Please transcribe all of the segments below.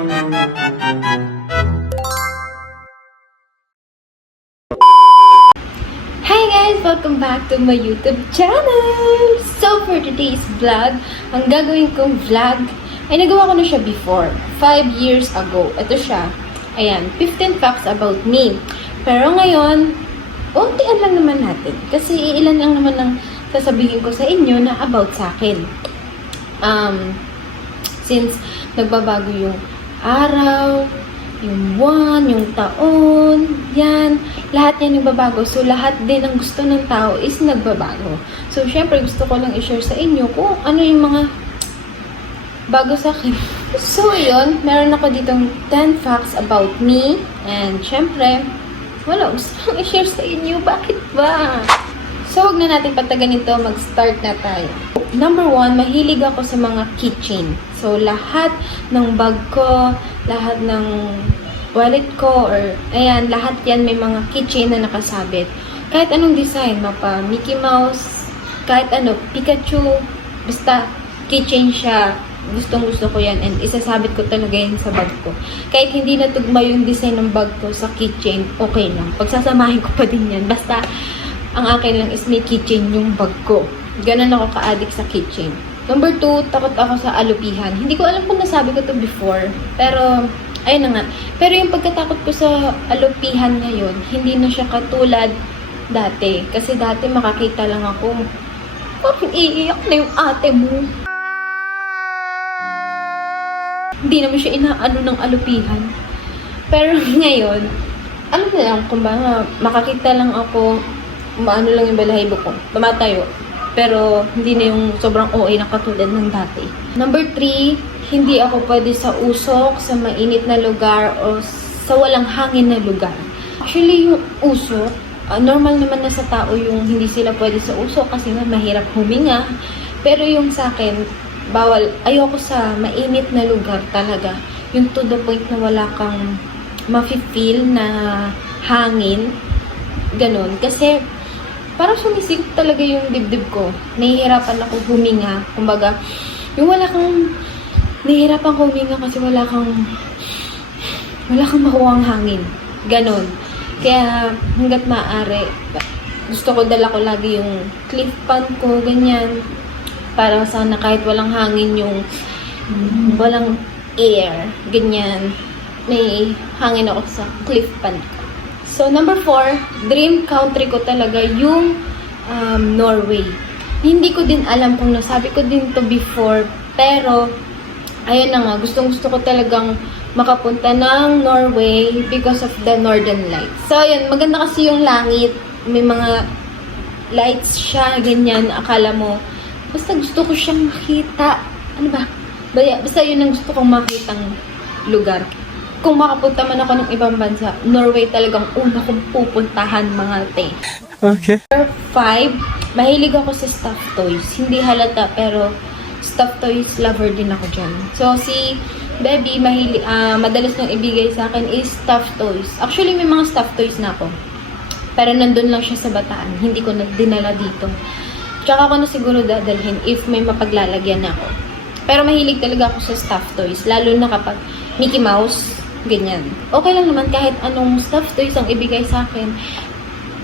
Hi guys! Welcome back to my YouTube channel! So for today's vlog, ang gagawin kong vlog ay nagawa ko na siya before, 5 years ago. Ito siya. Ayan, 15 facts about me. Pero ngayon, untian lang naman natin. Kasi ilan lang naman ang sasabihin ko sa inyo na about sa akin. Since nagbabago yung araw, yung buwan, yung taon, yan, lahat yan nagbabago. So, lahat din ang gusto ng tao is nagbabago. So, syempre, gusto ko lang i-share sa inyo kung ano yung mga bago sa akin. So, yun, meron ako ditong 10 facts about me. And, syempre, wala, gusto kong i-share sa inyo. Bakit ba? So, huwag na natin patagan ito. Mag-start na tayo. Number 1, mahilig ako sa mga keychain. So, lahat ng bag ko, lahat ng wallet ko, or, ayan, lahat yan may mga keychain na nakasabit. Kahit anong design, mapa Mickey Mouse, kahit ano, Pikachu, basta keychain siya. Gustong-gusto ko yan, and isasabit ko talaga yan sa bag ko. Kahit hindi natugma yung design ng bag ko sa keychain, okay lang. Pagsasamahin ko pa din yan. Basta, ang akin lang is may keychain yung bag ko. Ganun ako ka-addict sa keychain. Number 2, takot ako sa alupihan. Hindi ko alam kung nasabi ko to before. Pero, ayun na nga. Pero yung pagkatakot ko sa alupihan ngayon, hindi na siya katulad dati. Kasi dati makakita lang ako, bakit iiyak na yung ate mo? Hindi naman siya inaano ng alupihan. Pero ngayon, ano na lang, kung ba, makakita lang ako, maano lang yung balahibo ko, tumatayo. Pero, hindi na yung sobrang OA na katulad ng dati. Number 3, hindi ako pwede sa usok, sa mainit na lugar, o sa walang hangin na lugar. Actually, yung usok, normal naman na sa tao yung hindi sila pwede sa usok kasi nga mahirap huminga. Pero yung sa akin, bawal. Ayoko sa mainit na lugar talaga. Yung to the point na wala kang mafe-feel na hangin. Ganon. Kasi, parang sumisikip talaga yung dibdib ko. Nahihirapan ako huminga. Kumbaga, yung wala kang, nahihirapan ko huminga kasi wala kang makuhang hangin. Ganon. Kaya, hanggat maaari, gusto ko dala ko lagi yung cliff pan ko, ganyan. Para sana kahit walang hangin yung walang air, ganyan. May hangin ako sa cliff pan ko. So, number 4, dream country ko talaga yung Norway. Hindi ko din alam kung nasabi ko din to before, pero ayun na nga, gustong-gusto ko talagang makapunta ng Norway because of the Northern Lights. So, ayun, maganda kasi yung langit. May mga lights siya, ganyan. Akala mo, basta gusto ko siyang makita. Ano ba? Basta yun ang gusto kong makitang lugar. Kung makapunta man ako ng ibang bansa, Norway talagang una kong pupuntahan, mga te. Okay. Number 5, mahilig ako sa stuffed toys. Hindi halata, pero stuffed toys lover din ako dyan. So, si Baby, madalas nang ibigay sa akin is stuffed toys. Actually, may mga stuffed toys na ako. Pero nandun lang siya sa Bataan. Hindi ko na dinala dito. Tsaka ako na siguro dadalhin if may mapaglalagyan ako. Pero mahilig talaga ako sa stuffed toys. Lalo na kapag Mickey Mouse, ganyan. Okay lang naman kahit anong stuffed toys ang ibigay sa akin.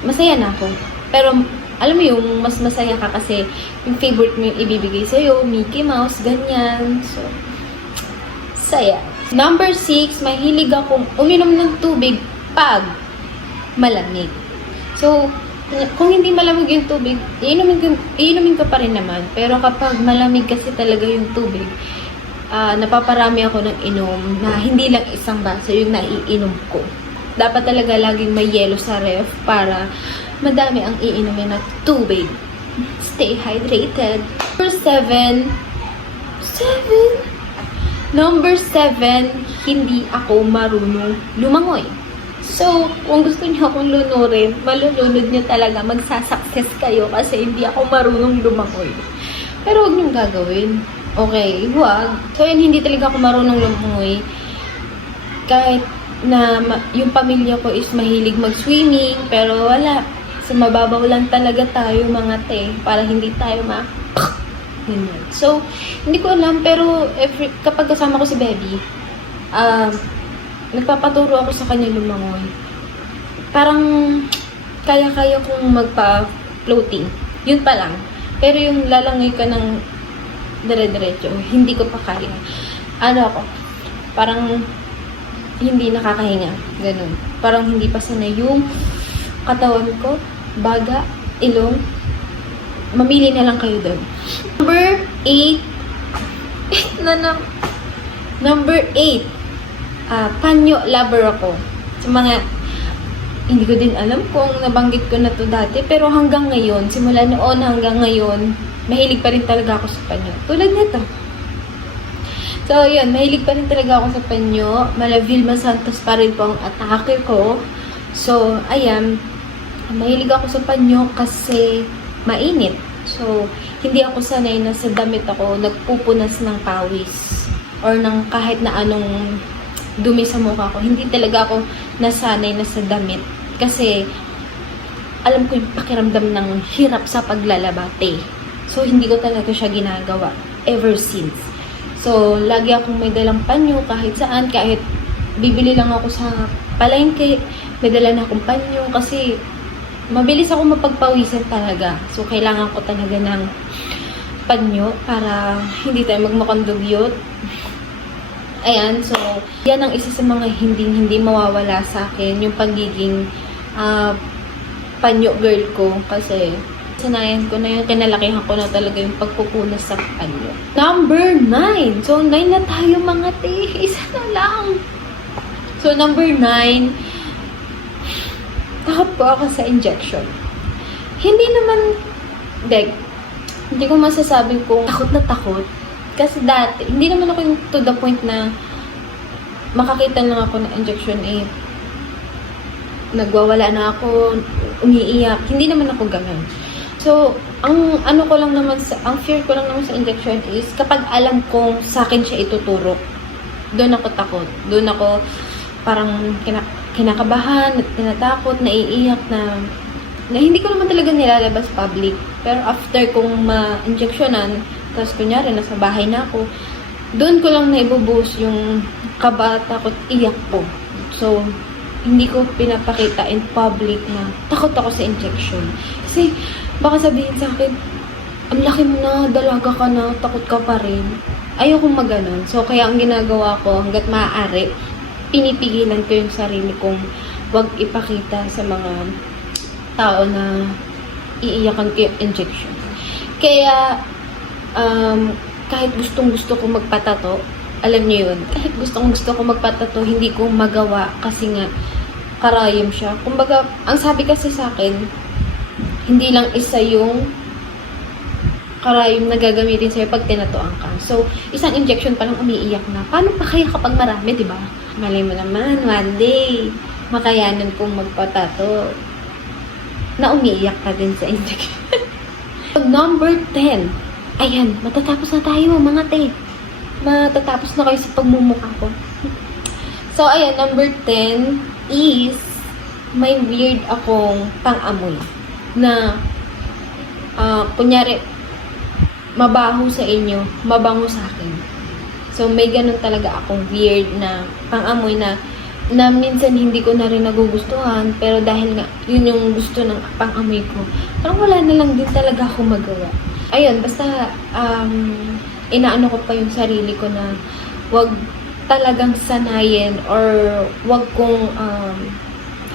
Masaya na ako. Pero, alam mo yung mas masaya ka kasi yung favorite mo yung ibibigay sa'yo, Mickey Mouse, ganyan. So, saya. Number 6, mahilig akong uminom ng tubig pag malamig. So, kung hindi malamig yung tubig, iinumin ko pa rin naman. Pero kapag malamig kasi talaga yung tubig, napaparami ako ng inom na hindi lang isang baso yung naiinom ko. Dapat talaga laging may yelo sa ref para madami ang iinumin na tubig. Stay hydrated. Number 7, hindi ako marunong lumangoy. So, kung gusto niyo akong lunurin, malulunod niyo talaga, magsasuccess kayo kasi hindi ako marunong lumangoy. Pero huwag niyong gagawin. Okay, huwag. So, yun, hindi talaga ako marunong lumangoy. Kahit na yung pamilya ko is mahilig mag-swimming, pero wala. So, mababaw lang talaga tayo mga te, para hindi tayo So, hindi ko alam, pero kapag kasama ko si Baby, nagpapaturo ako sa kanya lumangoy. Parang kaya-kaya kong magpa-floating. Yun pa lang. Pero yung lalangoy ka ng dire-diretso, hindi ko pa kaya. Parang hindi nakakahinga. Ganun. Parang hindi pa sanay yung katawan ko, baga, ilong. Mamili na lang kayo doon. Number 8. Number 8. Panyo lover ako. Sa mga, hindi ko din alam kung nabanggit ko na to dati, pero hanggang ngayon, simula noon hanggang ngayon, mahilig pa rin talaga ako sa panyo. Tulad nito. So, yun, mahilig pa rin talaga ako sa panyo. Mala Vilma Santos pa rin po ang atake ko. So, ayan, mahilig ako sa panyo kasi mainit. So, hindi ako sanay na sa damit ako nagpupunas ng pawis or ng kahit na anong dumi sa mukha ko. Hindi talaga ako nasanay na sa damit. Kasi, alam ko yung pakiramdam ng hirap sa paglalabate. So, hindi ko talaga siya ginagawa ever since. So, lagi akong may dalang panyo kahit saan. Kahit bibili lang ako sa palengke, may dala na akong panyo. Kasi, mabilis ako mapagpawisan talaga. So, kailangan ko talaga ng panyo para hindi tayo magmukhang dugyot. Ayan, so, yan ang isa sa mga hindi mawawala sa akin, yung pagiging panyo girl ko. Kasi, sanayan ko na yun, kinalakihan ko na talaga yung pagpupunas sa panyo. Number 9. So, 9 na tayo mga te. Isa na lang. So, number 9, takot po ako sa injection. Hindi naman, hindi ko masasabing kung takot na takot. Kasi dati, hindi naman ako yung to the point na makakita lang ako ng injection nagwawala na ako, umiiyak. Hindi naman ako ganun. So, ang fear ko lang naman sa injection is kapag alam kong sa akin siya ituturo, doon ako takot. Doon ako parang kinakabahan, tinatakot, naiiyak na hindi ko naman talaga nilalabas public. Pero after kong ma-injectionan, tapos kunyari, nasa bahay na ako, doon ko lang naibubuhos yung kaba, takot, iyak ko. So, hindi ko pinapakita in public na takot ako sa injection. Kasi, baka sabihin sa akin, ang laki mo na, dalaga ka na, takot ka pa rin. Ayokong maganon. So, kaya ang ginagawa ko, hanggat maaari, pinipigilan ko yung sarili kong wag ipakita sa mga tao na iiyakan ko yung injection. Kaya, kahit gustong-gusto ko magpatato, alam niyo yun, kahit gustong-gusto ko magpatato, hindi ko magawa kasi nga, karayom siya. Kumbaga, ang sabi kasi sa akin, hindi lang isa yung karayom na gagamitin sa'yo pag tinatuan ka. So, isang injection pa lang umiiyak na. Paano pa kaya kapag marami, di ba? Malay mo naman, one day, makayanan kong magpatato na umiiyak ka din sa injection. Pag number 10, ayan, matatapos na tayo, mga te. Matatapos na kayo sa pagmumukha ko. So, ayan, number 10 is may weird akong pang-amoy na kunyari mabaho sa inyo, mabango sa akin. So, may ganun talaga akong weird na pang-amoy na minsan hindi ko na rin nagugustuhan, pero dahil nga, yun yung gusto ng pang-amoy ko, parang wala na lang din talaga ako magawa. Ayun, basta, inaano ko pa yung sarili ko na wag talagang sanayin or wag kong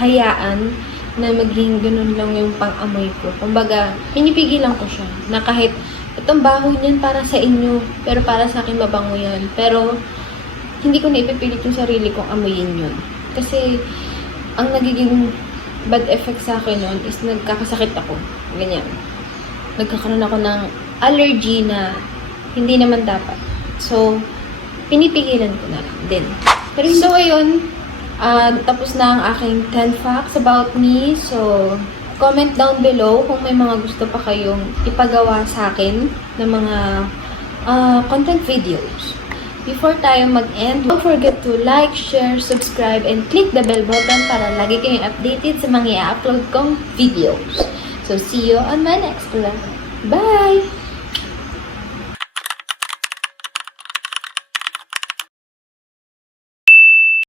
hayaan na maging ganun lang yung pang-amoy ko. Kumbaga, pinipigilan ko siya na kahit itong baho niyan para sa inyo, pero para sa akin mabango yan. Pero, hindi ko na ipipilit yung sarili kong amuyin yun. Kasi, ang nagiging bad effect sa akin nun is nagkakasakit ako. Ganyan. Nagkakaroon ako ng allergy na hindi naman dapat. So, pinipigilan ko na lang din. Pero so, ayun, tapos na ang aking 10 facts about me. So, comment down below kung may mga gusto pa kayong ipagawa sa akin ng mga content videos. Before tayo mag-end, don't forget to like, share, subscribe, and click the bell button para lagi kayong updated sa mga i-upload kong videos. So, see you on my next vlog. Bye!